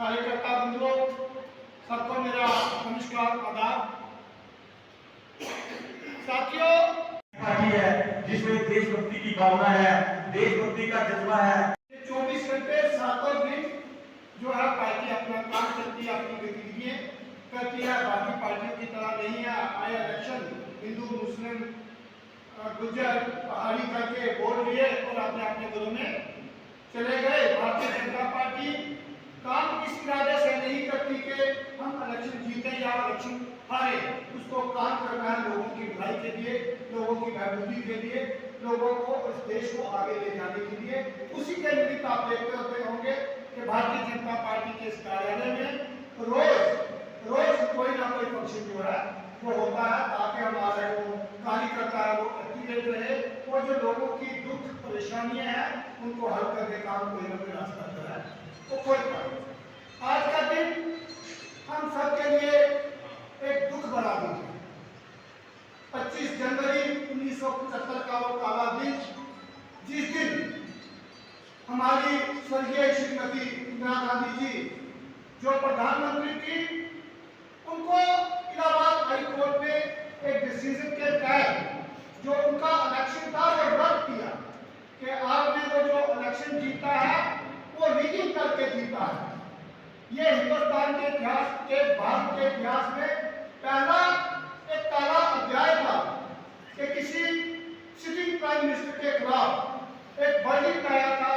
कार्यकर्ता बंधुओं, सबको मेरा नमस्कार आदाब। साथियों, पार्टी है जिसमें देशभक्ति की भावना है, देशभक्ति का जज्बा है। 24 घंटे 7 दिन जो है पार्टी अपना काम करती है, अपनी गतिविधियां करती है। बाकी पार्टियों की तरह नहीं है। आए इलेक्शन हिंदू मुस्लिम गुज्जर पहाड़ी करके वोट लिए और अपने अपने घरों में चले गए। भारतीय जनता पार्टी काम इस इरादे से नहीं करती कि हम इलेक्शन जीते या इलेक्शन हारे। उसको काम करना है लोगों की भलाई के लिए, लोगों की बहबूदी के लिए, लोगों को इस देश को आगे ले जाने के लिए। उसी के निमित्त आप देखते होते होंगे कि भारतीय जनता पार्टी के इस कार्यालय में रोज कोई ना कोई फंक्शन जो है वो होता है, ताकि हमारे वो कार्यकर्ता है वो एक्टिवेट रहे और जो लोगों की दुख परेशानियां हैं उनको हल करने का कोई ना कोई रास्ता जो है वो खोज पाए। आज का दिन हम सबके लिए एक दुख भरा दिन है। 25 जनवरी 1975 का वो काला दिन, जिस दिन हमारी स्वर्गीय श्रीमती इंदिरा गांधी जी जो प्रधानमंत्री थी, उनको इलाहाबाद हाई कोर्ट ने एक डिसीजन के तहत जो उनका इलेक्शन था वो रद्द किया कि आपने वो जो इलेक्शन जीता है वो रिगिंग करके जीता है। ये हिंदुस्तान के इतिहास के, भारत के इतिहास में पहला एक काला अध्याय था कि किसी सिटिंग प्राइम मिनिस्टर के खिलाफ एक वर्डिक्ट आया था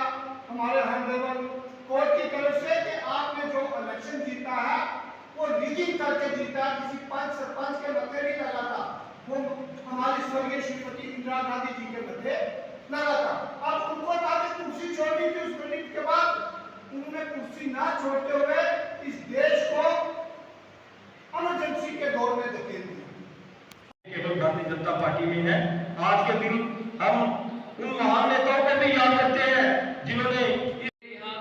हमारे ऑनरेबल कोर्ट की तरफ से कि आपने जो इलेक्शन जीता है वो रिगिंग करके जीता। किसी पंच सरपंच के मथे नहीं लगा था, वो हमारी स्वर्गीय श्रीमती इंदिरा गांधी जी के मथे लगा था। अब उनको था कि कुर्सी छोड़नी थी। उस वर्डिक्ट के बाद उन्होंने कुर्सी ना छोड़ते हुए इस देश को इमरजेंसी के दौर में धकेल दिया। केवल भारतीय जनता पार्टी में है। आज के दिन हम उन महान नेताओं को भी याद करते हैं जिन्होंने यहाँ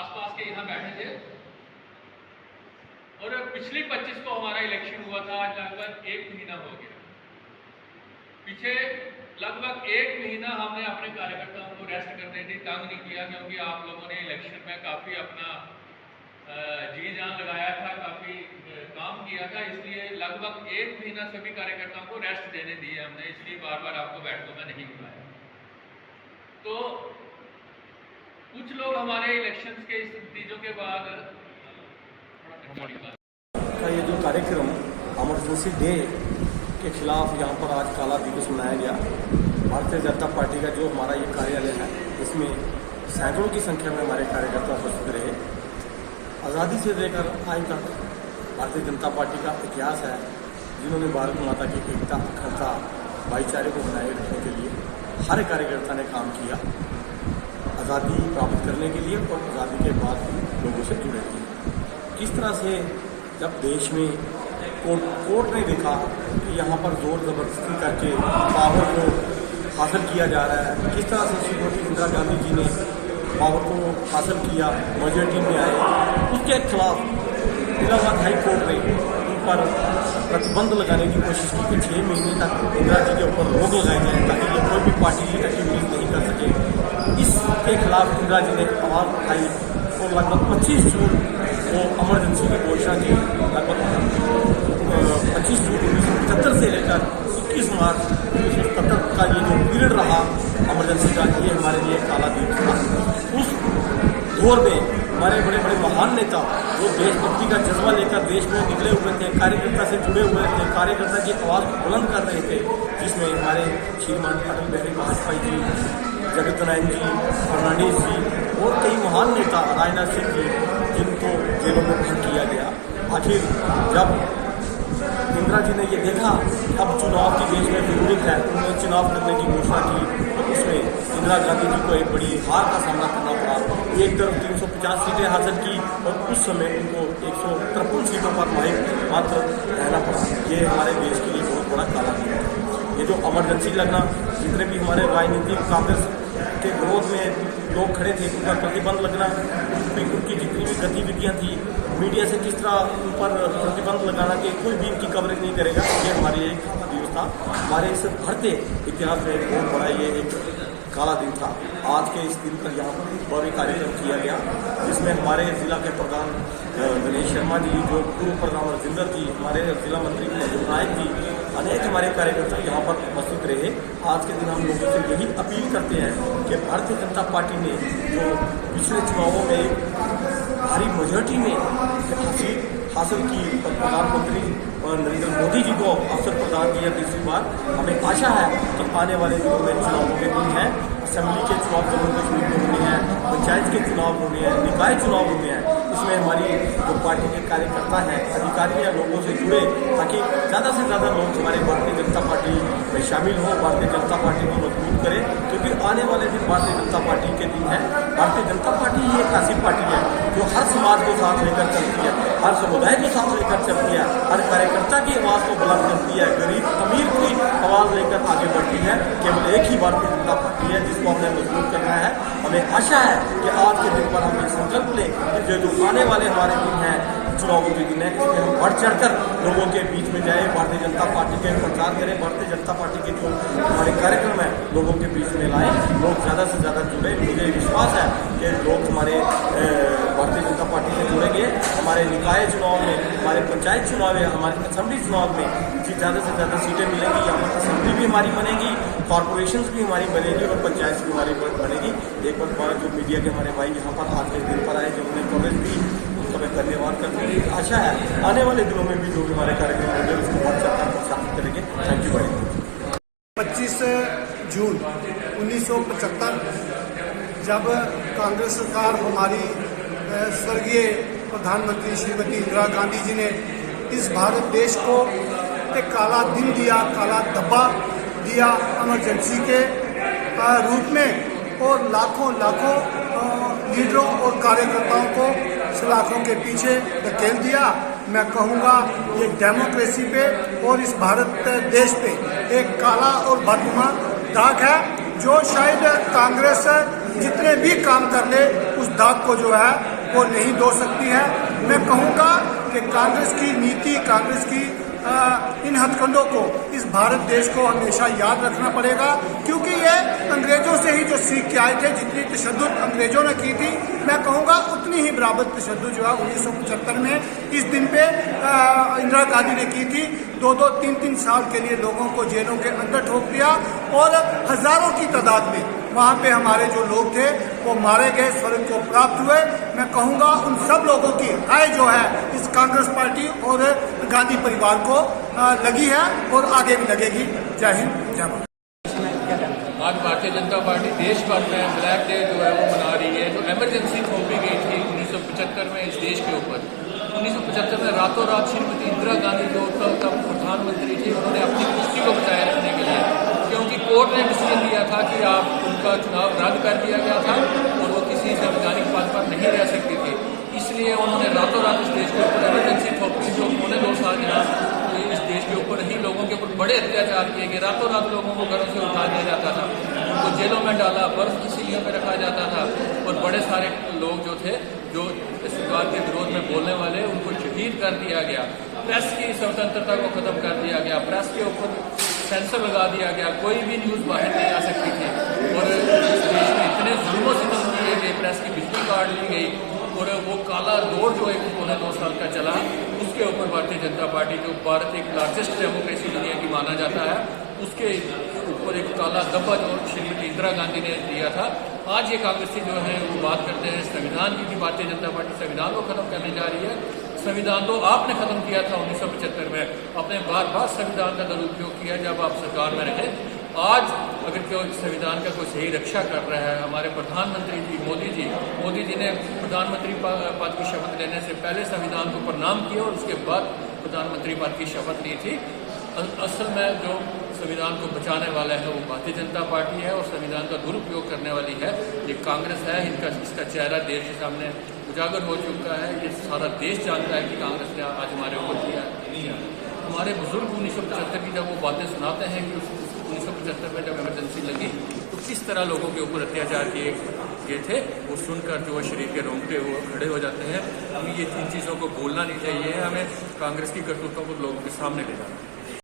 आसपास के यहाँ बैठे थे। और पिछली 25 को हमारा इलेक्शन हुआ था, आज लगभग 1 महीना हो गया। पीछे लगभग 1 महीना हमने अपने कार्यकर्ताओं को रेस्ट करने दी, तंग नहीं किया, क्योंकि आप लोगों ने इलेक्शन में काफ़ी अपना जी जान लगाया था, काफ़ी काम किया था। इसलिए लगभग 1 महीना सभी कार्यकर्ताओं को रेस्ट देने दिए हमने, इसलिए बार बार आपको बैठकों में नहीं बुलाया। तो कुछ लोग हमारे इलेक्शंस के इस नतीजों के बाद का ये जो कार्यक्रम इमरजेंसी डे के खिलाफ यहाँ पर आज काला दिवस मनाया गया। भारतीय जनता पार्टी का जो हमारा ये कार्यालय है, इसमें सैकड़ों की संख्या में हमारे कार्यकर्ता उपस्थित रहे। आज़ादी से लेकर आज तक भारतीय जनता पार्टी का इतिहास है, जिन्होंने भारत माता की एकता, अखंडता, भाईचारे को बनाए रखने के लिए हर कार्यकर्ता ने काम किया, आज़ादी प्राप्त करने के लिए और आज़ादी के बाद लोगों से जुड़े थे। किस तरह से जब देश में कोर्ट ने देखा कि यहाँ पर जोर जबरदस्ती करके पावर को हासिल किया जा रहा है, किस तरह से श्रीमती इंदिरा गांधी जी ने पावर को हासिल किया, मेजॉरिटी में आए, उसके खिलाफ इलाहाबाद हाई कोर्ट ने उन पर प्रतिबंध लगाने की कोशिश की कि 6 महीने तक इंदिरा जी के ऊपर रोक लगाई जाए ताकि ये कोई भी पार्टी एक्टिविटीज नहीं कर सके। इसके खिलाफ इंदिरा जी ने आवाज़ उठाई और लगभग 25 जून को इमरजेंसी की घोषणा की। लगभग 25 जून 1975 से लेकर 21 मार्च 1970 का ये जो पीरियड रहा इमरजेंसी का, ये हमारे लिए काला दिन था। उस दौर में हमारे बड़े बड़े महान नेता जो देशभक्ति का जज्बा लेकर देश में निकले हुए थे, कार्यकर्ता से जुड़े हुए थे, कार्यकर्ता की आवाज़ को बुलंद कर रहे थे, जिसमें हमारे श्रीमान अटल बिहारी वाजपेयी जी, जगत नारायण जी, फर्नांडिस जी और कई महान नेता, राजनाथ सिंह जी, जिनको जेलों में बंद किया गया। आखिर जब इंदिरा जी ने ये देखा कि अब चुनाव की देश में जरूरत है, उन्होंने चुनाव करने की घोषणा की, तो उसमें इंदिरा गांधी जी को एक बड़ी हार का सामना करना पड़ा। एक तरफ 350 सीटें हासिल की और उस समय उनको 153 सीटों पर मात्र रहना पड़ा। ये हमारे देश के लिए बहुत बड़ा काला दिन है। ये जो इमरजेंसी लगना, जितने भी हमारे राजनीतिक कांग्रेस के विरोध में लोग खड़े थे, उन पर प्रतिबंध लगना, उनकी जितनी भी गतिविधियाँ थी, मीडिया से किस तरह उन पर प्रतिबंध लगाना कि कोई भी इनकी कवरेज नहीं करेगा, ये हमारी एक दिवस था। हमारे इस बढ़ते इतिहास में एक बहुत बड़ा ये एक काला दिन था। आज के इस दिन पर यहाँ पर भव्य कार्यक्रम किया गया, जिसमें हमारे जिला के प्रधान गणेश शर्मा जी, जो पूर्व प्रधान राजेंद्र जी, हमारे जिला मंत्री मंजूर नायक जी, अनेक हमारे कार्यकर्ता यहाँ पर उपस्थित रहे। आज के दिन हम लोगों से यही अपील करते हैं कि भारतीय जनता पार्टी ने जो पिछले चुनावों में भारी मेजॉरिटी में हासिल की, प्रधानमंत्री नरेंद्र मोदी जी को अवसर प्रदान किया तीसरी बार, हमें आशा है कि आने वाले दिनों में चुनावों के दिन हैं, असेंबली के चुनाव जम्मू कश्मीर में होने हैं, पंचायत के चुनाव होने हैं, निकाय चुनाव होने हैं। इसमें हमारी जो पार्टी के कार्यकर्ता हैं, अधिकारी हैं, लोगों से जुड़े, ताकि ज़्यादा से ज़्यादा लोग हमारे भारतीय जनता पार्टी में शामिल हों, भारतीय जनता पार्टी को मजबूत करें, क्योंकि आने वाले दिन भारतीय जनता पार्टी के दिन है। भारतीय जनता पार्टी ही एक ऐसी पार्टी है जो हर समाज को साथ लेकर चलती है, हर समुदाय को साथ लेकर चलती है, हर कार्यकर्ता की आवाज़ को बुलंद करती है, गरीब अमीर की आवाज़ लेकर आगे बढ़ती है। केवल एक ही भारतीय जनता पार्टी है जिसको हमने मजबूत करना है। हमें आशा है कि आज के दिन पर हम एक संकल्प लें कि जो आने वाले हमारे दिन हैं, चुनावों के दिन है, इसमें हम बढ़ चढ़कर लोगों के बीच में जाए, भारतीय जनता पार्टी के प्रचार करें, भारतीय जनता पार्टी के जो हमारे कार्यक्रम है लोगों के बीच में लाएं, लोग ज़्यादा से ज़्यादा जुड़े। मुझे विश्वास है कि लोग हमारे भारतीय जनता पार्टी से जुड़ेंगे। हमारे निकाय चुनाव में, हमारे पंचायत चुनाव में, हमारे असेंबली चुनाव में ज़्यादा से ज़्यादा सीटें मिलेंगी। यहाँ पर असेंबली भी हमारी बनेगी, कॉर्पोरेशन भी हमारी बनेगी और पंचायत भी हमारी बनेगी। एक बार दोबारा जो मीडिया के हमारे भाई यहाँ पर आज के दिन पर आए, जो उन्होंने कवरेज दी, उनका मैं धन्यवाद करता हूँ। आशा है आने वाले दिनों में भी जो हमारे कार्यक्रम होंगे उसको बहुत ज़्यादा प्रोत्साहित करेंगे। Thank you very much. 25 जून 1975 जब कांग्रेस सरकार हमारी स्वर्गीय प्रधानमंत्री श्रीमती इंदिरा गांधी जी ने इस भारत देश को एक काला दिन दिया, काला धब्बा दिया इमरजेंसी के रूप में, और लाखों लीडरों और कार्यकर्ताओं को सलाखों के पीछे धकेल दिया। मैं कहूँगा ये डेमोक्रेसी पे और इस भारत देश पे एक काला और बदनुमा दाग है, जो शायद कांग्रेस जितने भी काम कर ले उस दाग को जो है वो नहीं धो सकती है। मैं कहूँगा कि कांग्रेस की नीति, कांग्रेस की इन हथकंडों को इस भारत देश को हमेशा याद रखना पड़ेगा, क्योंकि ये अंग्रेजों से ही जो सीख के आए थे। जितनी तशद्दुद अंग्रेजों ने की थी, मैं कहूँगा उतनी ही बराबर तशद्दुद जो है 1975 में इस दिन पे इंदिरा गांधी ने की थी। 2-2, 3-3 साल के लिए लोगों को जेलों के अंदर ठोक दिया और हजारों की तादाद में वहाँ पे हमारे जो लोग थे वो मारे गए, स्वर्ग को प्राप्त हुए। मैं कहूँगा उन सब लोगों की राय जो है इस कांग्रेस पार्टी और गांधी परिवार को लगी है और आगे भी लगेगी। जय हिंद, जय भारत। आज भारतीय जनता पार्टी देश भर में ब्लैक डे जो है वो मना रही है। जो इमरजेंसी थोपी गई थी 1975 में इस देश के ऊपर, 1975 में रातों रात श्रीमती इंदिरा गांधी जो तब प्रधानमंत्री थी, उन्होंने अपनी कुर्सी को बचाए रखने के लिए, क्योंकि कोर्ट ने डिसीजन दिया था कि आप उनका चुनाव रद्द कर दिया गया था और वो किसी संवैधानिक पद पर नहीं रह सकती थी, इसलिए उन्होंने रातों रात इस देश के ऊपर इमरजेंसी थोपी। जो पौने 2 साल इस देश के ऊपर ही लोगों के ऊपर बड़े अत्याचार किए गए। रातों रात लोगों को घरों से उठा दिया जाता था, उनको जेलों में डाला, बर्फ की सीढ़ियों पर रखा जाता था और बड़े सारे लोग जो थे, जो सरकार के विरोध में बोलने वाले, उनको शहीद कर दिया गया। प्रेस की स्वतंत्रता को खत्म कर दिया गया, प्रेस के ऊपर सेंसर लगा दिया गया, कोई भी न्यूज़ बाहर नहीं आ सकती थी और इस देश में इतने जुल्मों सितम किए गए, प्रेस की बिजली काट ली गई और वो काला दौर जो एक 2 साल का चला, उसके ऊपर भारतीय जनता पार्टी, जो भारत एक लार्जेस्ट डेमोक्रेसी दुनिया की माना जाता है, उसके ऊपर एक काला धब्बा जो श्रीमती इंदिरा गांधी ने दिया था। आज ये कांग्रेसी जो है वो बात करते हैं संविधान की, भारतीय जनता पार्टी संविधान को खत्म करने जा रही है। संविधान तो आपने खत्म किया था 1975 में, आपने बार बार संविधान का दुरुपयोग किया जब आप सरकार में रहे। आज अगर कोई संविधान का कोई सही रक्षा कर रहा है, हमारे प्रधानमंत्री जी मोदी जी ने प्रधानमंत्री पद की शपथ लेने से पहले संविधान को प्रणाम किया और उसके बाद प्रधानमंत्री पद की शपथ ली थी। असल में जो संविधान को बचाने वाला है वो भारतीय जनता पार्टी है और संविधान का दुरुपयोग करने वाली है ये कांग्रेस है। इसका चेहरा देश के सामने उजागर हो चुका है। ये सारा देश जानता है कि कांग्रेस ने आज हमारे ऊपर किया। हमारे बुजुर्ग 1975 की जब वो बातें सुनाते हैं कि 1975 में जब इमरजेंसी लगी तो किस तरह लोगों के ऊपर अत्याचार किए गए थे, वो सुनकर जो शरीर के रोंगटे वो खड़े हो जाते हैं। हमें ये 3 चीज़ों को भूलना नहीं चाहिए, हमें कांग्रेस की करतूतों को लोगों के सामने ले जाना।